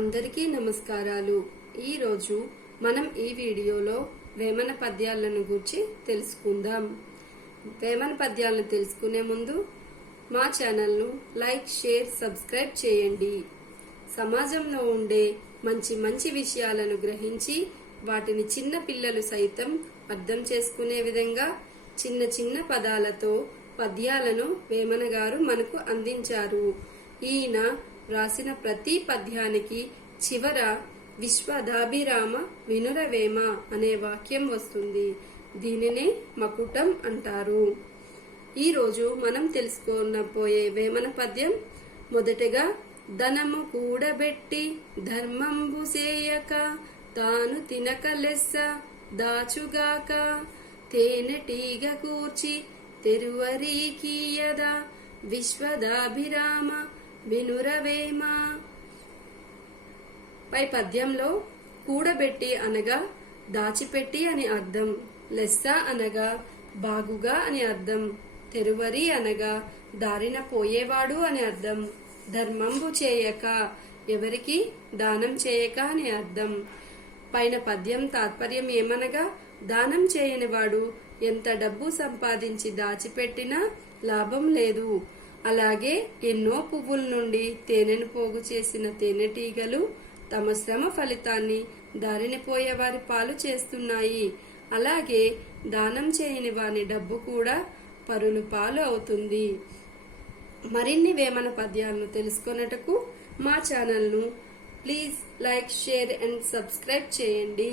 అందరికీ నమస్కారాలు। ఈ రోజు మనం ఈ వీడియోలో వేమన పద్యాలను గురించి తెలుసుకుందాం। వేమన పద్యాలను తెలుసుకునే ముందు మా ఛానల్ ను లైక్, షేర్, సబ్స్క్రైబ్ చేయండి। సమాజంలో ఉండే మంచి మంచి విషయాలను గ్రహించి వాటిని చిన్న పిల్లలు సైతం అర్థం చేసుకునే విధంగా చిన్న చిన్న పదాలతో పద్యాలను వేమన గారు మనకు అందించారు। ఈయన రాసిన ప్రతి పద్యానికి చివర విశ్వదాభిరామ వినురవేమ అనే వాక్యం వస్తుంది। దీనినే మకుటం అంటారు। ఈ రోజు మనం తెలుసుకోపోయే వేమన పద్యం మొదటగా ధనము కూడబెట్టి ధర్మంబు చేయక తాను తినక లెస్స దాచుగాక తేనెటీగ కూర్చి తెరువరీకీయద విశ్వదాభిరామ వినురవేమ। పై పద్యంలో కూడబెట్టి అనగా దాచిపెట్టి అని అర్థం, లెస్స అనగా బాగుగా అని అర్థం, తెరువరి అనగా దారిన పోయేవాడు అని అర్థం, ధర్మంబు చేయక ఎవరికి దానం చేయక అని అర్థం। పైన పద్యం తాత్పర్యం ఏమనగా దానం చేయనివాడు ఎంత డబ్బు సంపాదించి దాచిపెట్టినా లాభం లేదు। అలాగే ఎన్నో పువ్వుల నుండి తేనెను పోగు చేసిన తేనెటీగలు తమ శ్రమ ఫలితాన్ని దారిన పోయే వారి పాలు చేస్తున్నాయి। అలాగే దానం చేయని వారి డబ్బు కూడా పరుల పాలు అవుతుంది। మరిన్ని వేమన పద్యాలను తెలుసుకొనుటకు మా ఛానల్ ను please like, share and subscribe చేయండి।